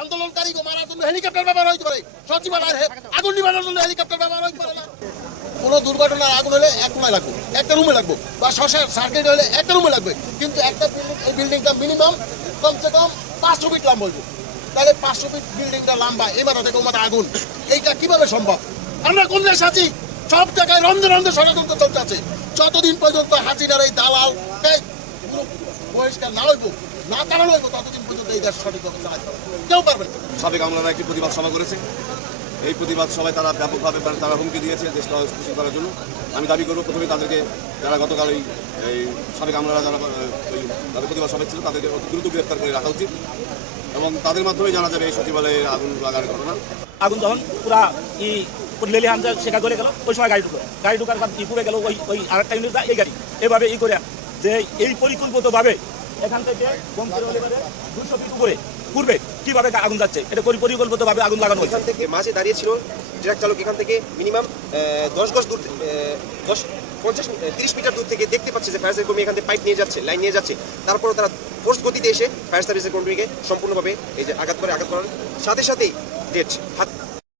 আন্দোলনকারীকে মারার জন্য হেলিকপ্টার ব্যবহার হইতে পারে, সচিবালয়ের আগুন নিবানোর জন্য হেলিকপ্টার ব্যবহার হইতে পারে না। কোনো দুর্ঘটনার আগুন হলে এক কোনায় লাগবে, একটা রুমে লাগবে, বা শর্ট সার্কিট হলে একটা রুমে লাগবে, কিন্তু একটা বিল্ডিংটা মিনিমাম কমসে কম 500 ফিট লম্বা হইব। তাহলে 500 ফিট বিল্ডিংটা লম্বা, এই মাথা থেকে ও মাথা আগুন, এইটা কিভাবে সম্ভব? আমরা কোন দেশ আছি? সব জায়গায় রন্ধে রন্ধে ষড়যন্ত্র চলতে আছে। যতদিন পর্যন্ত হাসিনার এই দালাল বহিষ্কার না হইব, না তাড়ানো হইব, ততদিন পর্যন্ত এই দেশ সঠিকভাবে চালাতে পারবে কেউ পারবে না। সাবেক আমলারা একটি প্রতিবাদ সভা করেছে। এই প্রতিবাদ সভায় তারা ব্যাপকভাবে তারা হুমকি দিয়েছে দেশটা অস্থিতিশীল করার জন্য। আমি দাবি করব প্রথমে তাদেরকে, যারা গতকাল এই সাবেক আমলারা যারা তাদের প্রতিবাদ সভায় ছিল, তাদেরকে অতি দ্রুত গ্রেপ্তার করে রাখা উচিত এবং তাদের মাধ্যমে জানা যাবে এই সচিবালয়ে আগুন লাগার ঘটনা। আগুন যখন পুরা লেলি হামজা শেখা জ্বলে গেল, ওই সময় গাড়ি ঢুকার পর পুড়ে গেল ওই আরেকটা ইউনিট, এই গাড়ি এভাবে করে যে এই পরিকল্পিতভাবে এখান থেকে 200 ফিট উপরে পূর্বে কিভাবে আগুন যাচ্ছে, এটা পরিকল্পিতভাবে আগুন লাগানো হয়েছে। এখান থেকে মাঝে দাঁড়িয়ে ছিল ট্রাক চালক, এখান থেকে মিনিমাম 10 গজ দূর, 30 মিটার দূর থেকে দেখতে পাচ্ছে যে ফায়ার সার্ভিস কর্মী এখান থেকে পাইপ নিয়ে যাচ্ছে, লাইন নিয়ে যাচ্ছে। তারপরও তারা ফোর্স গতিতে এসে ফায়ার সার্ভিসের কর্মীকে সম্পূর্ণভাবে এই যে আঘাত করার সাথে সাথেই ডেট